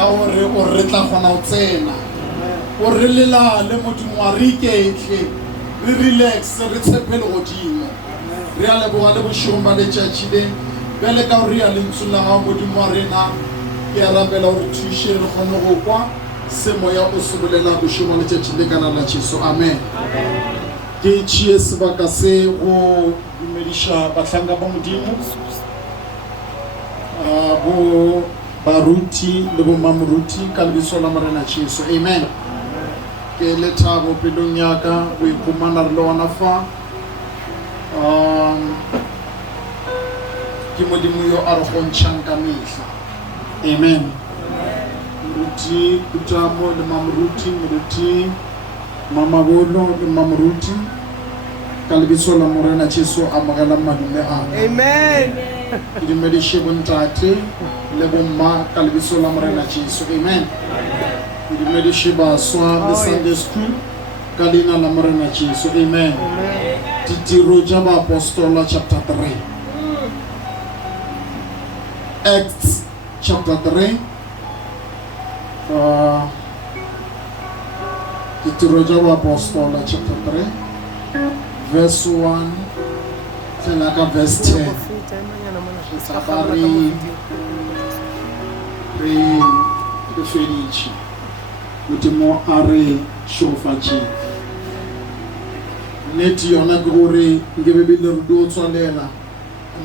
ka gore o re tla gona o tsena o re lela le modimo wa re iketle re relax re tshepele godimo re a leboga le bošong ba letšatši le bjale ka gore ya lentsong la gago modimo wa rena ke a rapela gore thuše re kgone go kwa se moya o se bolela bošong ba letšatši le kana la Jesu amen ke tšee sebaka se go dumediša bahlanka ba modimo bo baruti le bo mamoruti ka lebiso la morena Jesu amen ke le thabo pelong ya ka go iphumana re le ona fa ke modimo yo a re gontšhang ka mehla amen moruti Kutamo le mamoruti moruti Mamabolo le mamoruti ka lebiso la morena Jesu amogela madume a Amen. ke dumediše bontate le bomma ka lebiso la morena Jesu amen ke dumediše baswa le Sunday school ka leina la morena Jesu amen ditiro tša baapostola chapter 3 Acts chapter 3 ditiro tša baapostola chapter 3 verse 1 fela ka verse 10 re feditše modimo a re šofatše nnete yona ke gore nke be bile re dio tswalela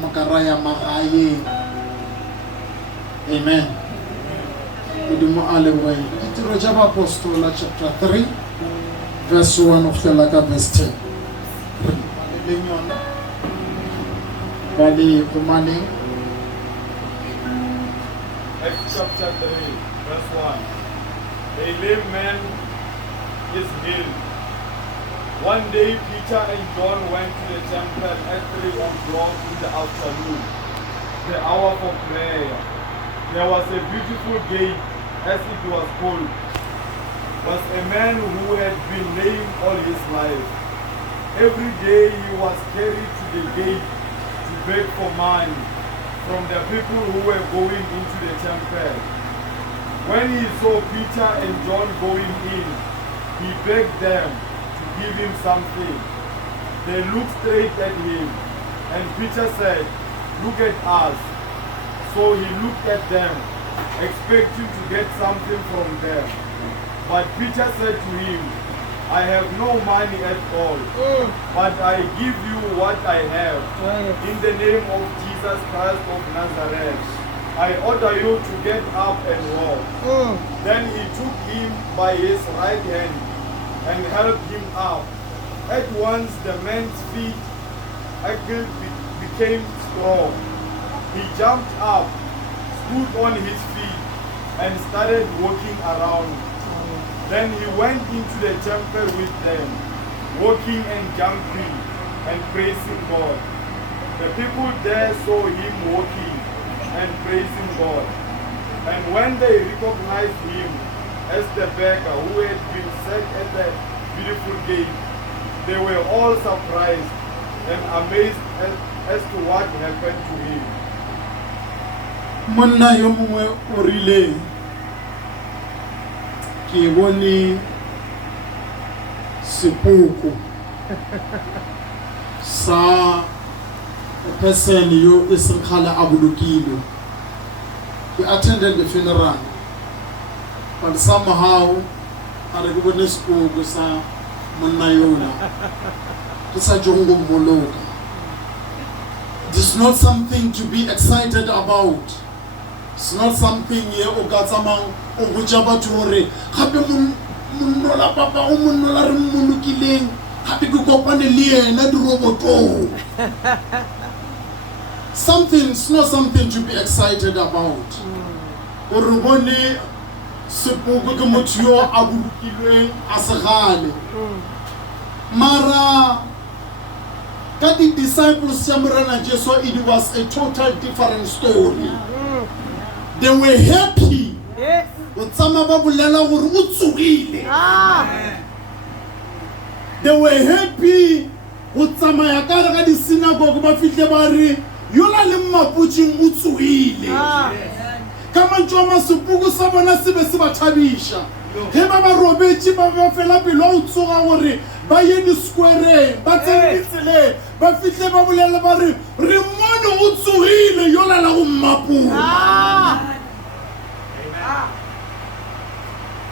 makara ya magaeng amen modimo a leboge ditiro tša baapostola chapter 3 verse 1 of fela ka verse 10 leng yona ba le kumaneng Acts chapter 3, verse 1. A lame man is healed. One day Peter and John went to the temple at 3 o'clock in the afternoon, the hour for prayer. There was a beautiful gate, as it was called. Was a man who had been lame all his life. Every day he was carried to the gate to beg for money from the people who were going into the temple. When he saw Peter and John going in, he begged them to give him something. They looked straight at him, and Peter said, "Look at us." So he looked at them, expecting to get something from them. But Peter said to him, "I have no money at all, but I give you what I have. In the name of Jesus Christ of Nazareth, I order you to get up and walk." Then he took him by his right hand and helped him up. At once the man's feet became strong. He jumped up, stood on his feet, and started walking around. Then he went into the temple with them, walking and jumping and praising God. The people there saw him walking and praising God. And when they recognized him as the beggar who had been set at the beautiful gate, they were all surprised and amazed as to what happened to him. Monna yo mongwe o rile ke bone sepoko sa person yo e seng kgale a bolokilwe. He attended the funeral, but somehow a re ke bone sepoko sa monna yola ke sa jongo mmoloka. This is not something to be excited about. It's not something ye o ka tsamang o botsa batho hore gape monnola papa o monnola re mmolokileng gape ke kopane le yena dirobotong. It's not something to be excited about. O re bone sepoko ke motho yo a bolokilweng a segale. Mara ka di disciples ya morena Jesu, it was a total different story. They were happy. Yes. They were happy. The synagogue ba fihle ba re yola le maputsing o tsuile. ka mantswe a sepuku sa bona se be se ba thabisha ge ba robetse ba fela pelo o tsoga gore ba ye di-squareng ba tsene ditseleng ba fihle ba bolela ba re mmone o tsogile yo lala go mmapula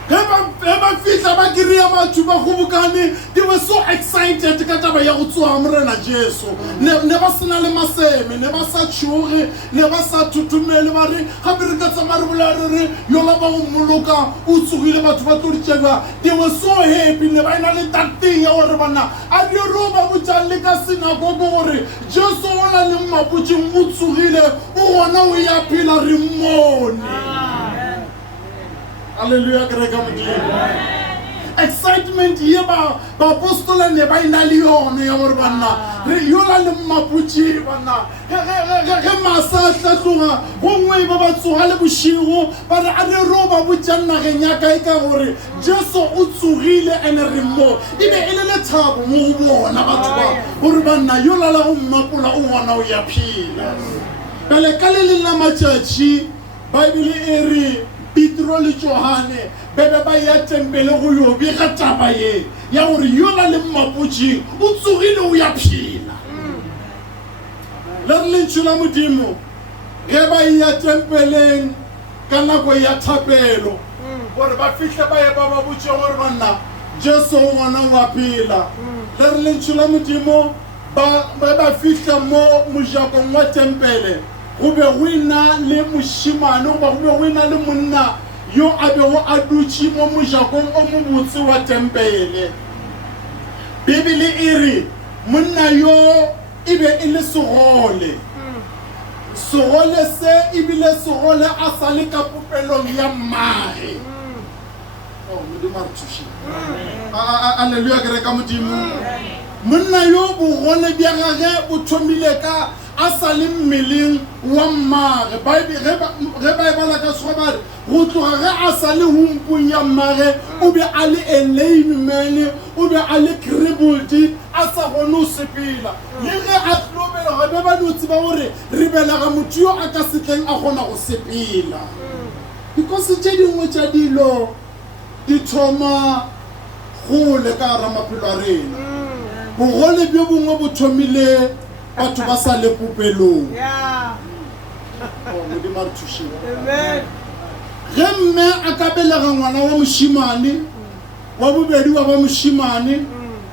ge ba fihla ba kry-a batho ba kgobokane they were so excited ka taba ya go tsoga morena Jesu ne ba sena le maseme ne ba sa tšhoge ne ba sa thothomele ba re gape re ka tsamaya re bolela re yola ba go mmoloka o tsogile batho ba tloditšega they were so happy ne ba ena le tateng ya gore bana a diro ba botšang le ka sinagogo gore Jesu o na le mmapotseng o tsogile o gona o ya phela re mmone. Hallelujah, excitement ye ba apostola ne ba ina le yone ya gore bana re yola le mmaputši bana ge masa tlatloga gongwe ba ba tsoga le bošigo ba re a re ro ba botšang nageng ya kae ka gore Jesu o tsogile ene re mo e be e le lethabo mo go bona batho ba gore banna yola la go mmapola o gona o ya phela pele ka le leng la matšatši Baebile e re Petro le Johane bebe ba ya tempele go yo bega taba ye ya gore yola le mmapotši o tsogile o ya phela le re lentšhola modimo ge ba ya tempeleng ka nako ya thapelo gore ba fihle ba ye ba ba botše gore banna Jesu o ngwana wa phela le re lentšhola modimo ba fihle mo mojakong wa tempele go be go ena le mošimane goba go be go ena le monna yo a bego a dutše mo mojakong o mo botse wa tempele Bibele e re monna yo e be e le segole se ebile segole a sa le ka popelong ya mmage modimo a re thuše alleluia ke re ka modimo monna yo bogole bja gage bo thomile ka a sa le mmeleng wa mmage ge ba e bala ka sekgowa ba re go tloga ge a sa le humpong ya mmage o be a le a lame man o be a le crippled a sa gone o sepela le ge a tlhobelega be ba no tseba gore re belega motho yo a ka setleng a gona go sepela because tše dingwe tša dilo di thoma gole ka gara maphelo a rena bogole bjo bongwe bo thomile batho ba sa le popelong modimo a re thušeng ge mme a ka belega ngwana wa mošimane wa bobedi wa ba mošimane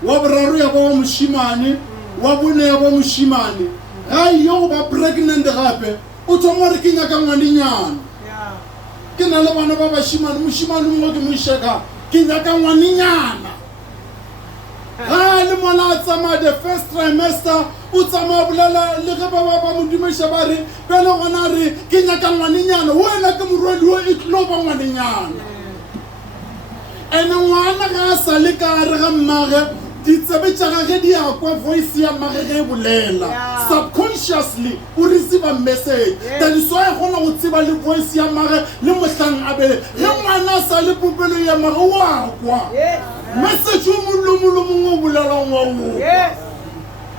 wa boraro ya ba mošimane wa bone ya ba mošimane ga yo go ba pregnant gape o thoma gore ke nyaka ngwanenyana ke na le bana ba bašimane mošimane mongwe ke mošeka ke nyaka ngwanenyana ga le mona a tsamaya the first trimester o tsamaya bolela le ge ba mo dumeša ba re pele gona re ke nyaka ngwanenyana wena ke morwedi o e tlilo ba ngwanenyana ene ngwana ga a sa le ka gare ga mmage ditsebe tša gage di ya kwa voice ya mmage ge e bolela subconsciously o receive a message that is why gona go tseba le voice ya mmage le mohlang a bele ge ngwana a sa le popelo ya mmage o a kwa message o molomolo mongwe o bolelang wa o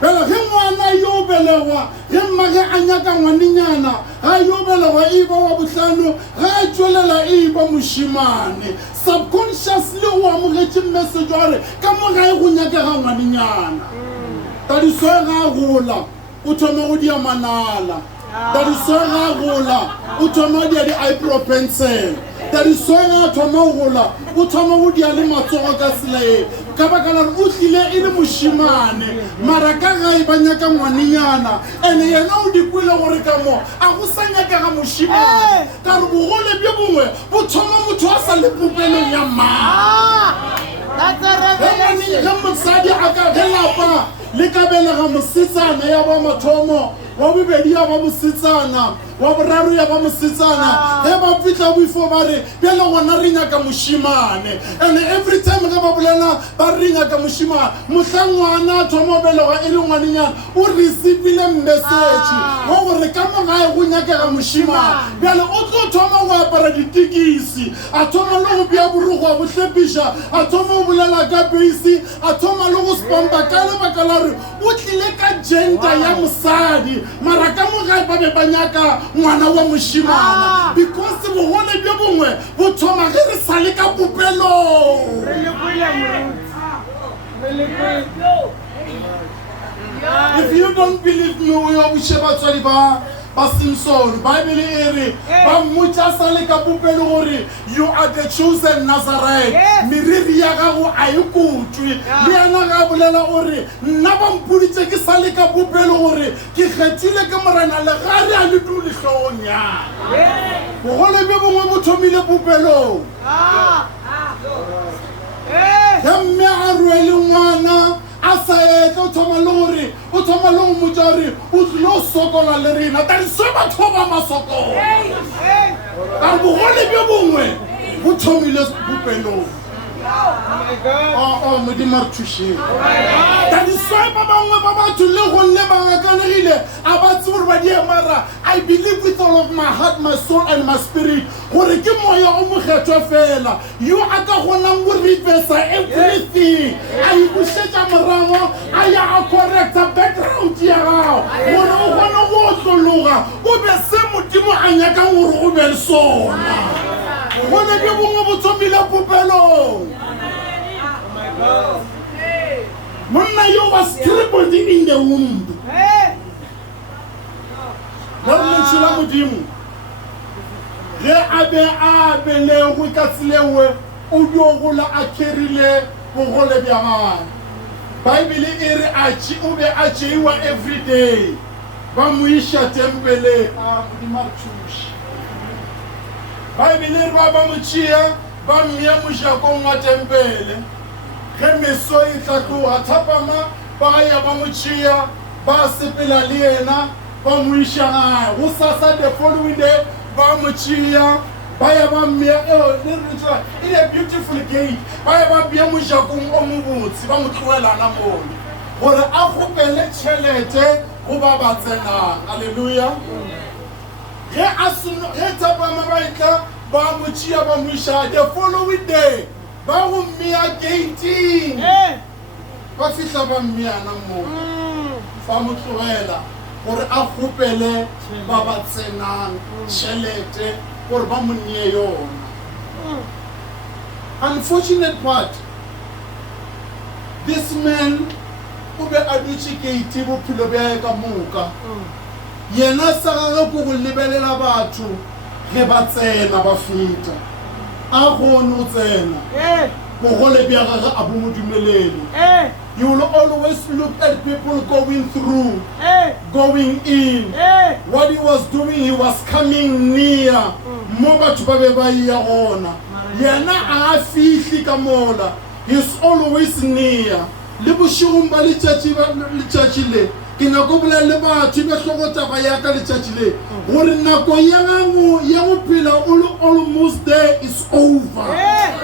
bela ge ngwana yo belegwa ge mmage a nyaka ngwanenyana ga yo belegwa e ba wa bohlano ga a tšwelela e ba mošimane subconsciously o amogetše message gore ka mo gae go nyakega ngwanenyana tadisoe ga a gola o thoma go dia manala tadisoe ga a gola o thoma dia di-eyebrow pencil tadisoe ga a thoma go gola o thoma go dia le matsogo ka selae ka baka la o tlile e le mošimane mara ka gae ba nyaka ngwanenyana ene yena o dikwile gore ka mo a go sa nyakega mošimane ka re bogole bjo bongwe bo thoma motho a sa le popelong ya ge mosadi a ka ge lapa le ka belega mosetsana ya ba mathomo wa bobedi ya ba mosetsana wa boraro ya ba mosetsana ge ba fitlha boifo ba re bjale gona re nyaka mošimane and every time ge ba bolela ba re nyaka mošimane mohla ngwana a thoma o belega e le ngwanenyana o receivile message go gore ka mo gae go nyakega mošimane bjale o tlo thoma go apara ditikisi a thoma le go bja borogo a bohlepiša a thoma o bolela ka beisi a thoma le go spampa ka lebaka la re o tlile ka gender ya mosadi mara ka mo gae ba be ba nyaka ngwana wa moshimana because bogole bjo bongwe bo thoma ge re sa le ka popelong. If you don't believe me, we are Busheba ba Simpson. Bible ere ba mucha sale ka popelo gore you are the chosen Nazarite. Miriri ya gago a e kutwe. Le yana ga bolela gore nna ba mpuditse ke sale ka popelo gore ke kgethile ke morena le gare a le dule hloonya. Bogole be bongwe bo thomile popelo. Mme a ruele ngwana asa o thoma lori o thoma lo mojari o tlo sokola le rena ta se ba thoba masoko ka bogole be bongwe bo thomile popelo. Oh, me di martushe. Ta di ba bangwe ba batho le go nne ba kanegile a ba tsuru ba di mara. I believe with all of my heart, my soul and my spirit gore ke moya o mogetho fela you a ka gona go reverse everything. I bushetsa morago a ya a correct background ya gago gore o gona go tlologa o be se modimo a nyaka gore o be sona. Gona ke bongwe bo tsomile popelo. Monna yo was crippled in the womb. Lormentshula modimo. Ge a bele go ka tselewe o yo gola a kerile bogole bja gagwe. Bible e re o be a tšeiwa every day. Ba mo isha tempele a modimo thushi. Bible e re ba mo tšea ba mmea mojakong wa tempele. Ge meso e tlatloga thapama ba ya ba mo tšea ba sepela le yena ba mo iša gae. Go sasa the following day ba mo tšea ba ya ba mmea in a beautiful gate ba ya ba bea mojakong o mo botse ba mo tlogelana mone gore a kgopele tšhelete go ba ba tsenang. Halleluja. Ge thapama ba etla ba mo tšea ba mo iša the following day ba go mmea gating ba fihla ba mmeana mo ba mo tlogela gore a kgopele ba ba tsenang tšhelete gore ba mo neye yona. Unfortunate part, this man o be a dutše gate bophelo bja ka moka yena sa gagwe ko go lebelela batho ge ba tsena ba feta a gone o tsena bogole bja gagwe a bo mo dumelele. You will always look at people going through, going in. What he was doing, he was coming near. Mo batho ba be ba ya gona yena a fihli ka mola. He's always near. Le bošegong ba letšatši le ke nyako bolela le batho ba hlogo taba ya ka letšatši le gore nako ya gago ya go phela o le almost there is over.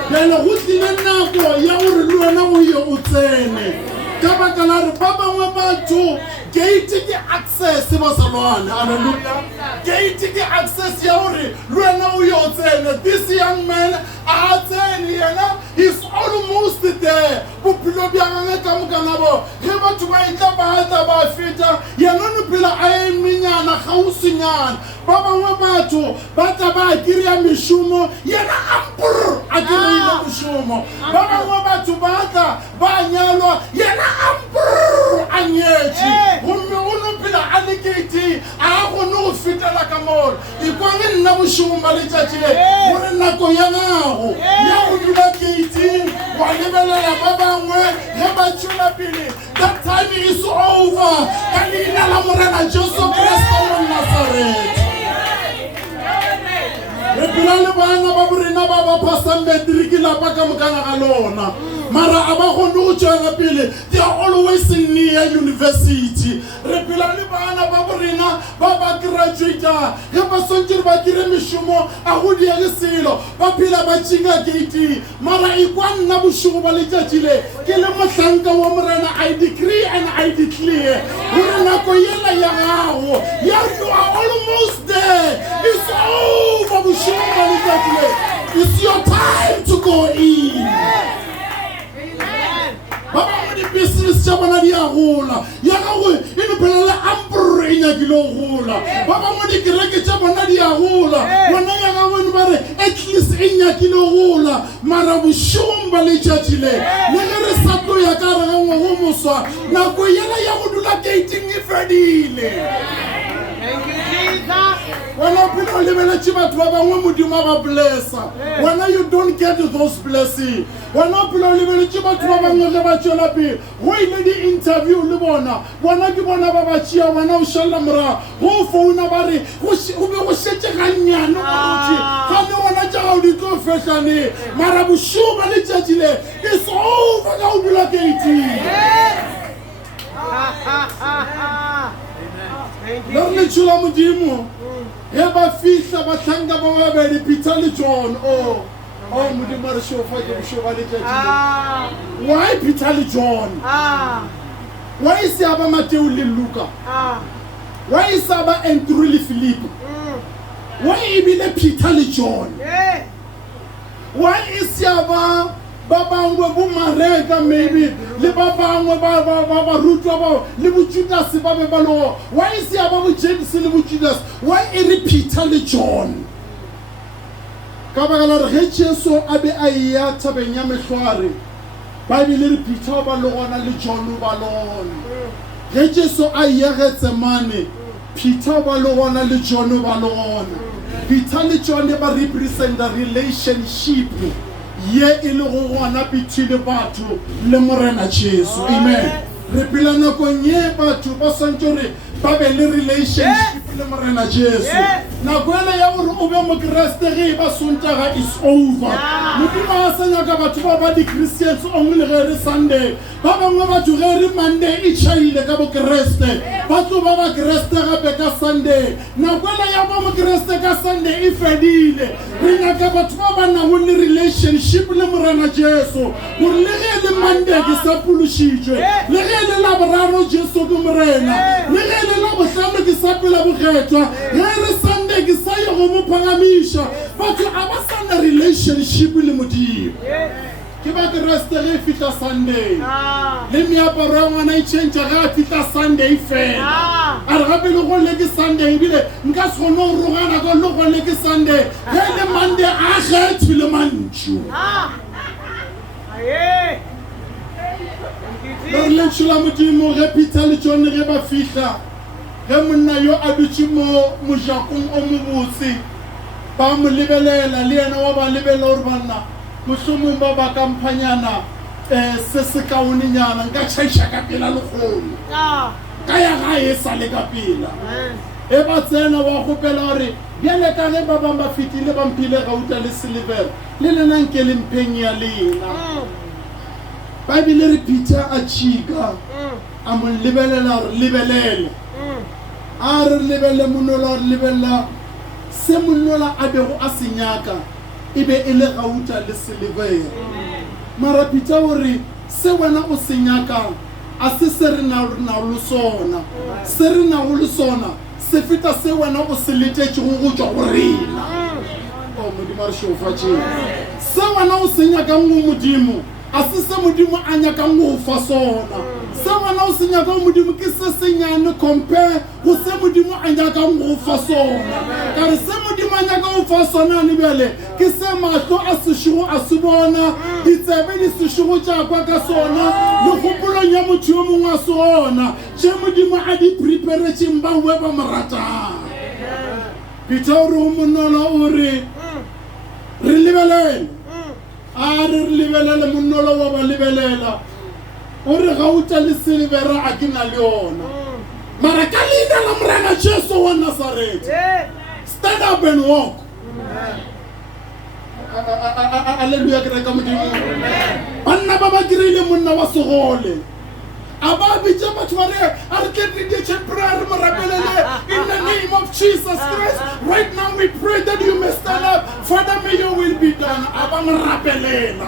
Bjale go tlile nako ya gore le wena o ye o tsene ka baka la re ba bangwe batho gate ke access ba salwana. Hallelujah. Gate ke access ya gore le wena o ye o tsene. This young man a tsene yena he's almost there. Bophelo bja gagwe ka moka nabo ge batho ba etla ba tla ba feta yena no phela a eminyana gausinyana. Ba bangwe batho ba tla ba kiria mešomo yena ampur a kirile mešomo. Ba bangwe batho ba tla ba nyalwa yena ampur a nyetše gomme o no phela a le gate a gone go fetela ka mola. Ekwa ge nna bošegong ba letšatši le gore nako ya gago ya go dula gate wa lebelela ba bangwe ge ba tšwela pele. That time is over ka leina la morena Jesu Kriste wa Nazareth. Re phela le bana ba borena ba ba pasang metriki lapa ka mokana ga lona mara a ba gone go tšwela pele. They are always near university. Re phela le bana ba borena ba ba graduata ge ba sontše ba kire mešomo a go dia le selo ba phela ba tšinga gate mara ekwa nna bošego ba letšatši le ke le mohlanka wa morena. I decree and I declare gore nako yela ya gago ya you are almost there. It's over bošego ba letšatši le. It's your time to go in. Baba business tša bona di a gola ya gago e lepelela ampre e nyakile go gola ba bangwe dikereke tša bona di a gola bona ya gago ba re at least e nyakile go gola mara bošong ba letšatši le ge re sa tlo ya ka re ga ngwago moswa nako yela ya go dula gating e fedile. Wena phela o lebeletše batho ba bangwe modimo a ba blessa wena you don't get those blessings wena phela o lebeletše batho ba bangwe ge ba tšwela pele go ile di-interview le bona ke bona ba ba tšea wena o šalela morago go founa ba re o be go šetše gannyane morutši gane wona tša gao di tlo fetlane mara bošoba letšatši le is over ka o dula gating le re letšhola modimo ge ba fihla ba tlhanka ba babedi Peter le John modimo a re šofa ke bošoba letšatši why Peter le John why se a ba Mateo le Luka why se a ba Andrew le Philip why e bile Peter le John why e se a ba bangwe bo Mareka maybe le ba bangwe ba rutwa ba le bo Judas ba be ba lo why is ya ba bo James le bo Judas why e re Peter le John ka ba la re Jesu a be a ya thabeng ya mehlware ba be le Peter ba lo gona le John ba lona ge Jesu a ya Getsemane Peter ba lo gona le John ba lona Peter le John ba represent the relationship ye e le go gona between batho le morena Jesu amen re phela nakong ye batho ba swantse re ba be le relationship le morena Jesu nako ena ya gore o be mokreste ge ba sontaga is over modimo a sa nyaka batho ba di-Christians only le ge re Sunday ba bangwe batho ge re Monday e chaile ka bokreste ba tlo ba bakreste gape ka Sunday nako ena ya ba mokreste ka Sunday e fedile re nyaka batho ba ba nang le relationship le morena Jesu gore le ge le Monday ke sa pološitšwe le ge le Laboraro Jesu ke morena le ge le Labohlano ke sa pela bokgethwa ge re Sunday ke sa ye go mo phagamiša batho a ba sa na relationship le modimo ke ba ke reste ge fihla Sunday le meaparo ya ngwana e change ge a fihla Sunday fela a re gape le go le ke Sunday ebile nka se gone go rogana ka le go le ke Sunday ge le Monday a kgetho le mantšu re letšhola modimo ge Peter le John ge ba fihla ge monna yo a dutše mo mojakong o mobotse ba mo lebelela le yena wa ba lebelela gore banna mohlomong ba ba kamphanyana se se kaonenyana nka tšhaiša ka pela lekgolo ka ya gae e sa le ka pela e ba tsena wa gopela gore bjale ka ge ba bang ba fetile ba mphile gauta le silivera le lena nke le mpheng ya lena Bible re Peter a chika a mo lebelela re lebelele a re lebele monola re lebella se monola a bego a senyaka e be e le gauta le silivera mara Peter o re se wena o senyaka a se se re na lo sona se re na go le sona se feta se wena o se letetše go tšwa go rena modimo a re šofa tšeo se wena o senyaka ngo modimo a se se modimo a nyakang go fa sona se wena o se nyaka modimo ke se senyane compare go se modimo a nyakang go fa sona ka re se modimo a nyaka go fa sona ne bjale ke se mahlo a sešogo a se bona ditsebe di sešogo tša kwa ka sona le kgopolong ya motho yo mongwe a sona tše modimo a di preparetšeng ba we ba mo ratang Peter o re o monnola o re lebelele a re lebelele monnola wa ba lebelela o re gauta le silivera a ke na le yona mara ka leina la morena Jesu wa Nazareth stand up and walk Hallelujah ke reka modimo banna ba ba dirile monna wa segole aba bitša batho ba re a re ke prayer mo rapelele in the name of Jesus Christ right now we pray that you may stand up Father may your will be done aba mo rapelela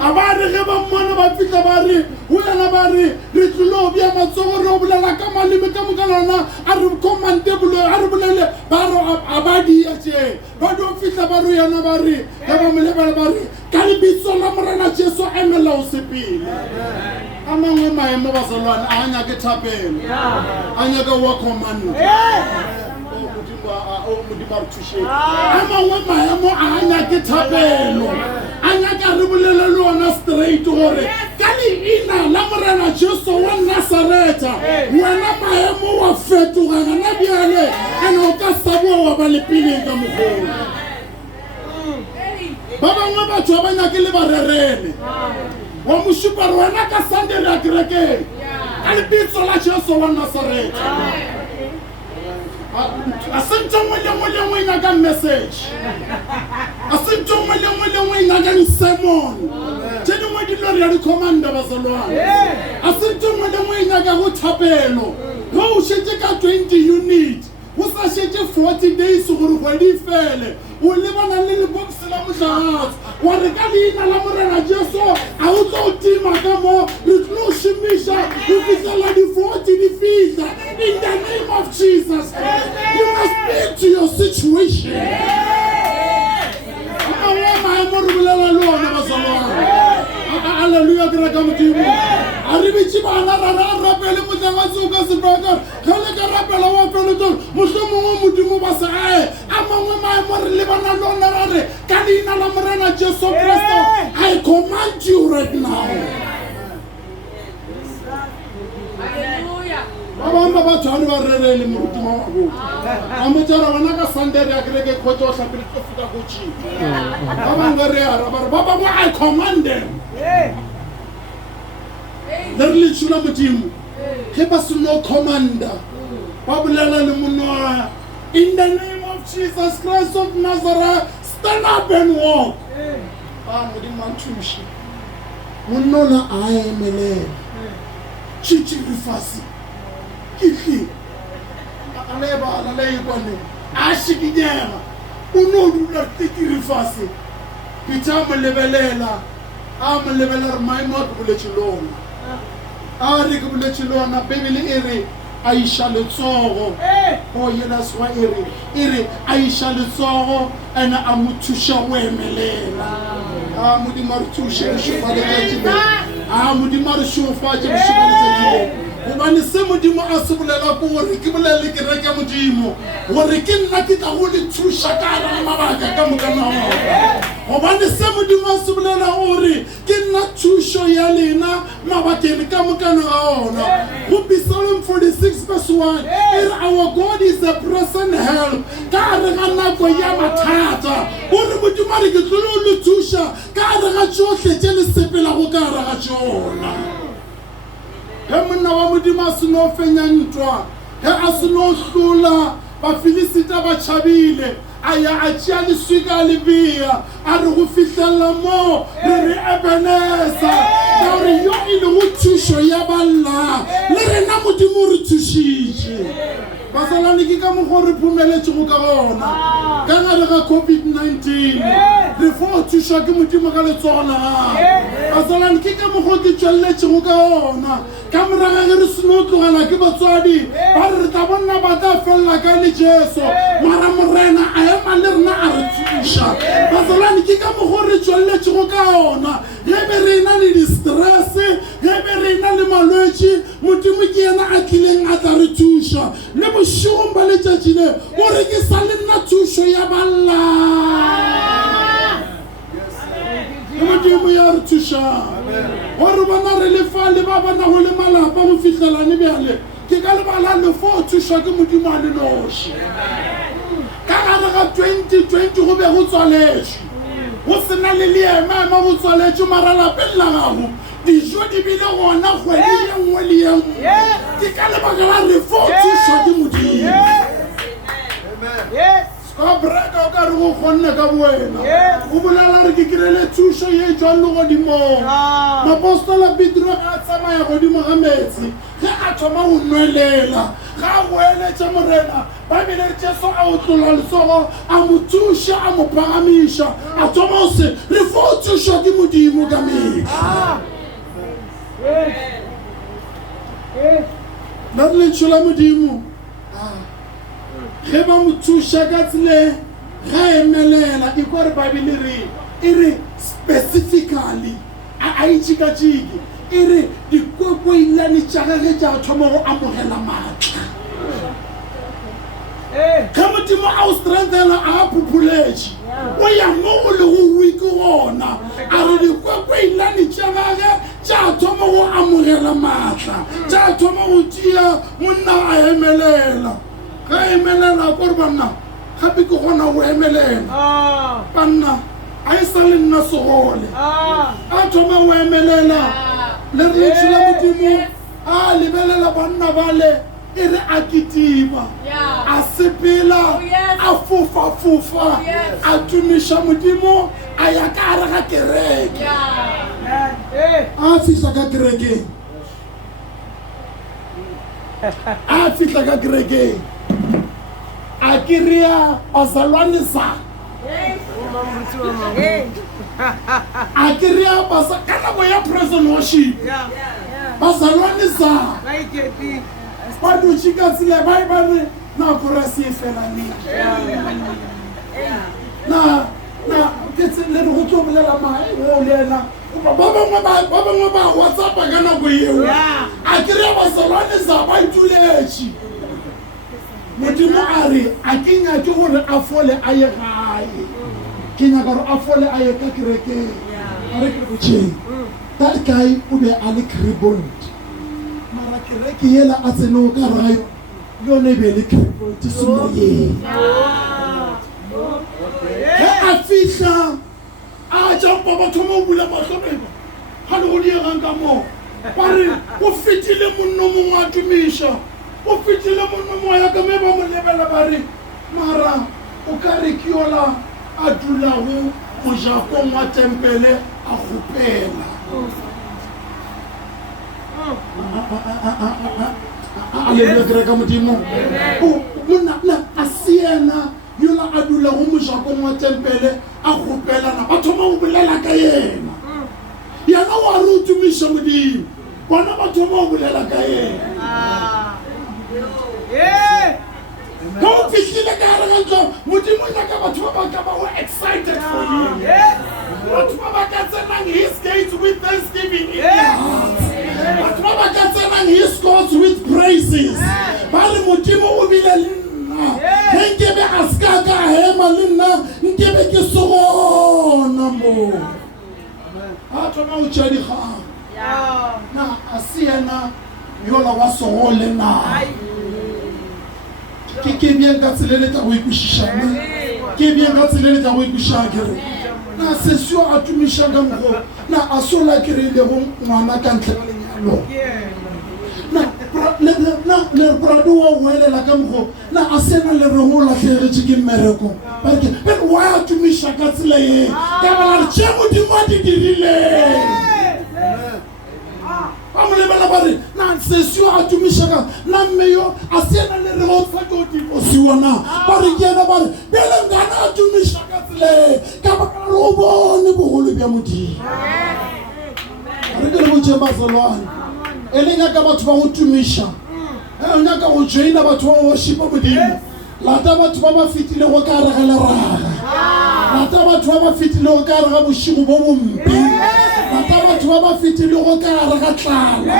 Abare ge ba mmona ba fitla ba re ho yana ba re re tlilo bia matsogo re bolela ka maleme ka mokalana a re commandable a re bolele ba re abadi ya tse ba do fitla ba re yana ba re ge ba molebela ba re ka lebitso la morena Jesu a emela o sepele a mangwe maemo ba salwana a nyaka thapelo a nyaka wa command a mangwe maemo a nyaka thapelo a nyaka re bolele le ona straight gore ka leina la morena Jesu wa Nazareta wena maemo wa fetoga gana bjale ene o ka saboa wa ba lepileng ka mogolo ba bangwe batho ba nyake le barerele wa mošupare wena ka Sunday re a kerekeng ka lebitso la Jesu wa Nazareta a se ntho nngwe le nngwe le nngwe e nyakang message a se ntho nngwe le nngwe le nngwe e nyakang sermon tše dingwe di lo re ya di-commanda basalwane a se ntho nngwe le nngwe e nyakago thapelo ge o šetse ka 20 unit o sa šetse 40 days gore kgwedi e fele o lebana le lebokisi la motlhagatso wa re ka leina la morena Jesu a o tlo o tima ka mo re tlo o šomiša go fitlhela di-40 di fihla in the name of Jesus you must speak to your situation maemo re bolela le ona basalwane Hallelujah, ke reka modimo a re bitse bana ra rapele motlhagatsi o ka sebaka ge le ka rapela wa peletolo mohlomongwe modimo ba se ae a mangwe maemo re lebana le ona ra re ka leina la morena Jesu Kristo I command you right now. Ba bangwe ba batho a re ba rerele moruti wa magolo a motsara bona ka Sunday re a kereke kgotse o hlapile tlo feta go tšhipa ba bangwe re ara ba re ba bangwe I command them le re le tšhula modimo ge ba se no commander ba bolela le monwana in the name of Jesus Christ of Nazareth stand up and walk modimo a nthuše monnola a emelela tšhitšhiri fase kitli aleba la yekwane a shikinyega o no dula tikiri fase pitha mo lebelela a mo lebela re maemo a ke boletšhelona a re ke boletšhelona bebele e re a iša letsogo o that's why e re a iša letsogo ene a mo thuša go emelela a modimo a re thuše mošofa letšatši le a modimo a re šofatše mošofa letšatši le gobane se modimo a se bolela ko gore ke bolele ke reke modimo gore ke nna ke tla go le thuša ka ara mabaka ka moka nao gobane se modimo a se bolela gore ke nna thušo ya lena mabakeng ka moka na ona go Psalm 46 verse 1 and our God is a present help ka re ga nako ya mathata gore modimo a re ke tlo le thuša ka re ga tsohle tše le sepela go ka ra ga tsona he monna wa modimo a se no fenya ntwa he a se no hlola bafilisita ba tšhabile a ya a tšea leswika le bea a re go fitlhelela mo re re Ebeneza ka gore yo e le go thušo ya balla le rena modimo re thušitše basalane ke ka mokgwa re phumeletšego ka gona ka gare ga COVID-19 re fo thušwa ke modimo ka letsogo la gago basalane ke ka mokgwa ke tšweletšego ka gona ka moraga ge re seno tlogela ke batswadi ba re tla bonna ba tla felela ka le Jesu mara morena a ema le rena a re thuša basalane ke ka mokgwa re tšweletšego ka gona ge be re na le di-stress ge be re na le malwetši modimo ke yena a tlileng a tla re thuša le bošegong ba letšatši le gore ke sa le nna thušo ya balla modimo ya re thušang gore bona re lefa le ba bona go le malapa go fitlhelane bjale ke ka lebala le fo thušwa ke modimo a le noši ka gare ga 2020 go be go tswaletšwe go sena le leemaema go tswaletšwe mara lapeng la gago dijo di bile gona kgwedi ye nngwe le ye nngwe ke ka lebaka la re fo thušwa ke modimo ka breka o ka re go kgonne ka boena go bolela re ke kirele thušo ye jwang le godimong mapostola Petro a tsamaya godimo ga metsi ge a thoma go nwelela ga wele tša morena Bible re Jesu a otlola letsogo a mo thuša a mo phagamiša a thoma o se re fo thušwa ke Modimo ka mehla la lentšu la Modimo ge ba mo thuša ka tsele ga emelela e kwa re Bible e re specifically a itšhikatšhiki e re dikwekoilane tša gage tša thoma go amogela maatla ka Modimo a o strengthena a phuphuletše o ya mo o le go weak gona a re dikwekoilane tša gage tša thoma go amogela maatla tša thoma go tia monna a emelela ga emelela kore banna gape ke gona go emelela banna a e sa le nna segole a thoma go emelela le re lentšu la Modimo a lebelela banna bale e re a kitima a sepela a fofa a tumiša Modimo a ya ka gare ga kereke a fihla ka kerekeng a fihla ka kerekeng a kry-a bazalwane zaka a kry-a ka nako ya praise and worship bazalwane zaka ba dutše ka tsela ba re na korase e fela neng na ke le re go tlo bolela mae o le ena ba bangwe ba WhatsApp ka nako eo a kry-a bazalwane za ba ituletše Modimo a re a ke nyake gore a fole a ye gae ke nyaka gore a fole a ye ka kerekeng a re ke botšeng that guy o be a le crippled mara kereke yela a tsene o ka re yone e be le crippled semoyeng ge a fihla a jampa ba thoma o bula matlhomeba ga le go diegang ka moo ba re o fetile monno mongwe a tumiša o fetile monno mongwe ya ka me ba mo lebela ba re mara o ka re ke yola a dulago mojakong wa tempele a gopela a lebela kereka Modimo monna a siena yola a dulago mojakong wa tempele a gopelana ba thoma go bolela ka yena yana wa re o tumiša Modimo bona ba thoma go bolela ka yena ka o fihlile ka gare ga ntlo Modimo o nyaka batho ba ba ka ba go excited for you batho ba ba ka tsenang his gates with thanksgiving in their hearts batho ba ba ka tsenang his courts with praises ba re Modimo o bile le nna ge nkebe a ska ka hema le nna nkebe ke segona mo a thoma o tšea dikgang na a se yena yola wa segole na ke bien ka tselele tsa go ikwešišana ke bien ka tselele tsa go ikwešiša kere na sesio a tumiša ka mgo na a sola kry-ilego ngwana ka ntle ka lenyalo le brado wa go elela ka mgo na a sena le reng o latlhegetše ke mmereko but wa a tumiša ka tsela ye ka bala re tše Modimo a di dirileng ba mo lebela ba re na sesio a tumišaka na mmeyo a sena le re go tsa go diposiwa na ba re kena ba re bele ngana a tumišaka tsele ka baka re o bone bogolo bja Modimo a re ke le botše bazalwane e le nyaka batho ba go tumiša o nyaka go joina batho ba go worship Modimo lata batho ba ba fetile go ka re ga leraga lata batho ba ba fetile go ka re ga bošigo bo bompe lata batho ba ba fetile go ka re ga tlala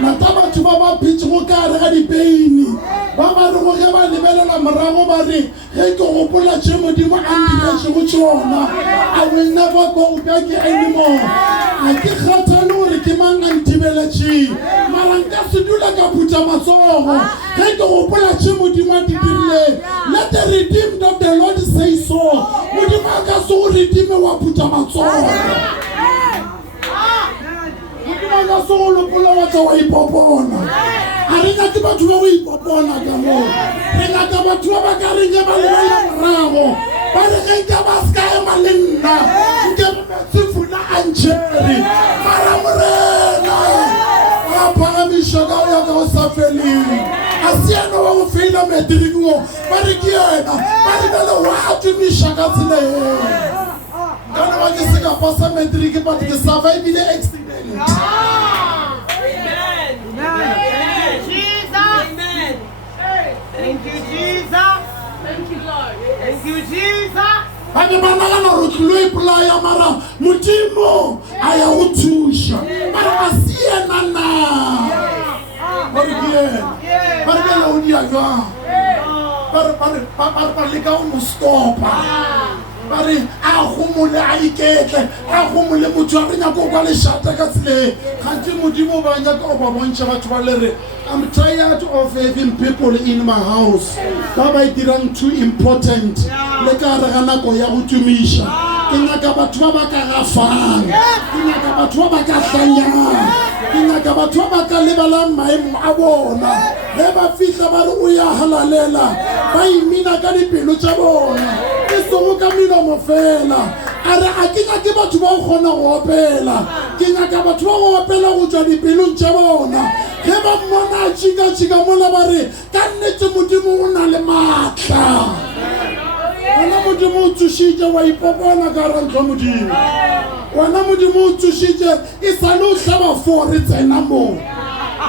lata batho ba ba phetse go ka re ga dipeini ba ba re go ge ba lebelela morago ba re ge ke gopola tše Modimo a ndirešego tšona I will never go back anymore a ke kgathane gore ke mang a ntibeletše mara nka se dula ka phutha matsogo ge ke gopola tše Modimo a di dirile let the redeemed of the Lord say so Modimo a ka se go redime wa phutha matsogo Modimo a ka se go lopola wa tsa wa ipopona a re nyake batho ba go ipopona ka moo re nyaka batho ba ba ka renge ba lebala morago ba re ge nka ba se ka ema le nna nke metsefuna a ntšheri mara morena a phagamiša ka o ya ka go sa feleng a siena wa go faila matric wo ba re ke yena ba re le wa tumisha ka tsela e kana ba ke se ka pasa matric but ke survive ile accident. Amen. Amen. Jesus. Amen. Thank you, Jesus. Thank you, Lord. Thank you, Jesus. Bane ba nagana gore tlilo e polaya mara modimo a ya go thuša mara a se ena na ba re ke ena ba re ke lao dia jwang ba leka go mo stopa ba re a gomole a iketle a gomole motho a re nyaka go kwa lešata ka tseleng gantsi modimo ba nyaka go ba bontšha batho ba le re I'm tired of having people in my house ba ba dirang too important le ka re ga nako ya go tumiša ke nyaka batho ba ba ka gafang ke nyaka batho ba ba ka hlanyang ke nyaka batho ba ba ka lebalang maemo a bona ge ba fihla ba re o ya halalela ba imina ka dipelo tša bona ke sego ka milomo fela a re a ke nyake batho ba go kgona go opela ke nyaka batho ba go opela go tšwa dipelong tša bona ge ba mmona a tšika mola ba re ka nnete modimo o na le maatla wena modimo o tsošitše wa ipopona ka rantlo modimo wena modimo o tsošitše e sa le o hlaba fore tsena moo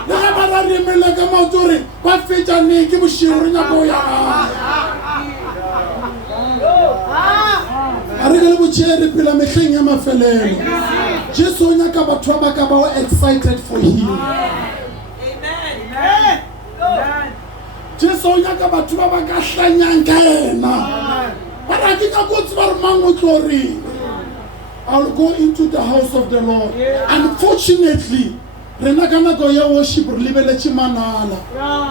le ge ba rarimele ka maoto gore ba fetšane ke bošego re nyako ya a re ke le botšere pela mehleng ya mafelelo jesu o nyaka batho ba ba ka ba excited for him. Jesu o nyaka batho ba ba ka hlanyang ka ena ba ra ke nyako tseba re mang o tlo reng. I'll go into the house of the Lord. Unfortunately rena ka nako ya worship re lebeletše manala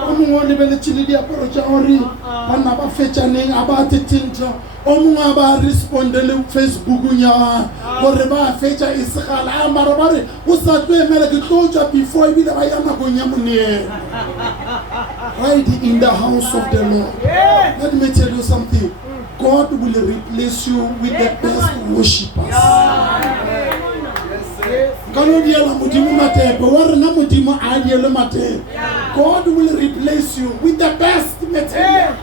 o mongwe o lebeletše le diaparo tša gore banna ba fetšaneng a ba tetenta o mongwe a ba responde le facebookong ya gore ba fetša e segala a mara ba re o sa tlo emela ke tlo tšwa before ebile ba ya nakong ya moneela. Right in the house of the Lord. Let me tell you something. God will replace you with the best worshippers. God will replace you with the best material.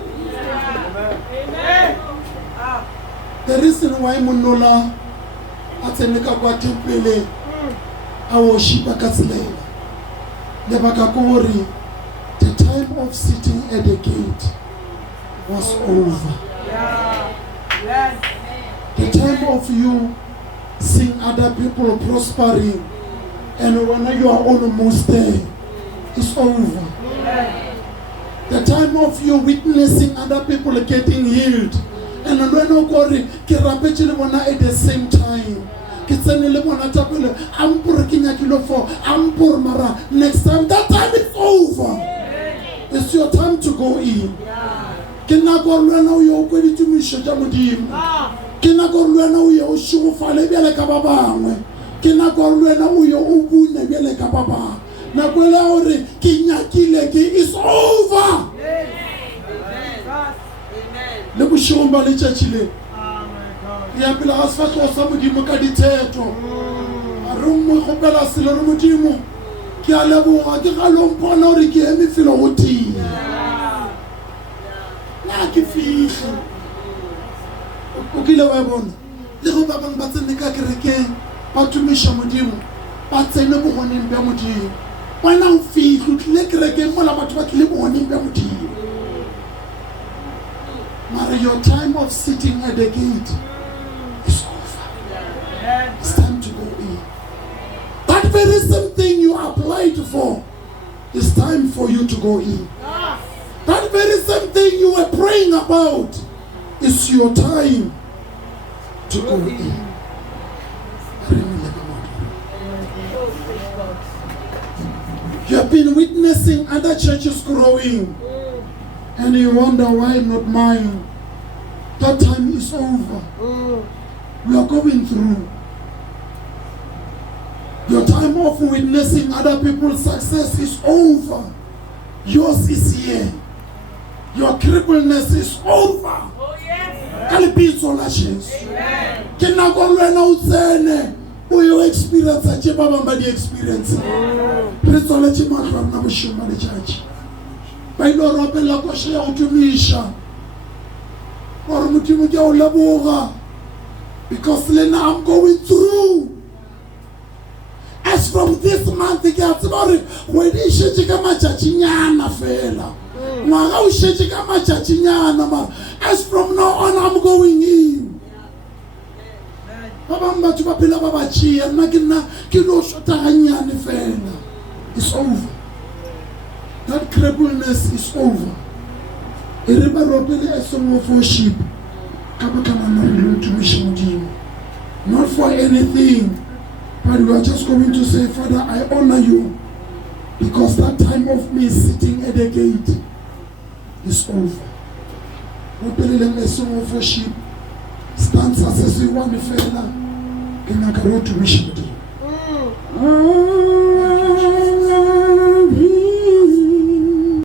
The reason why Munola ateneka kwa temple a worshipa katselela lebaka kore the time of sitting at the gate was over. The time of you seeing other people prospering and when you are almost there, it's over. The time of you witnessing other people getting healed and when you go at the same time. Next time, that time is over. It's your time to go in. Kena go lwana o yo go ditumisho tša modimo kena go lwana o yo o shogofale bjale ka ba bangwe kena go lwana o yo o bune bjale ka ba bangwe nako le gore ke nyakile ke is over. Le bošegong ba letšatši le ya pele ga sefatlogo sa modimo ka ditheto a re mmwe kgopela sele re modimo ke a leboga ke galompona gore ke eme felo go tia ke fihle o kile wa bona le go ba bang ba tsene ka kerekeng ba tumisha modimo ba tsene bogoneng bja modimo wena o fihle o tlile kerekeng mola batho ba tlile bogoneng bja modimo mara your time of sitting at the gate is over. It's time to go in. That very same thing you applied for, it's time for you to go in. That very same thing you were praying about, it's your time to go in. You have been witnessing other churches growing, and you wonder why not mine. That time is over. We are going through. Your time of witnessing other people's success is over. Yours is here. Your crippleness is over. Oh, yes. Kalipitso la Jesu. Ke nako lwena o tsene o yo experience a tše ba bang ba di experience. Re tswaletse mahlo a rena bošema le tšatši. ba ilo ropela koshe ya go tumisha gore Modimo ke a o leboga because lena I'm going through. As from this month ke a tseba gore kgwedi e šetše ka matšatšinyana fela ngwaga o šetše ka matšatšinyana mara as from now on I'm going in. Ba bang batho ba phela ba ba tšea nna ke no shota gannyane fela. It's over. That crippleness is over. E re ba ropele a song of worship ka baka la re lo tumiša Modimo, not for anything, but we are just going to say, Father, I honor you because that time of me sitting at the gate is over. Ropeleleng a song of worship stanza se se one fela ke nyaka lo tumiša Modimo.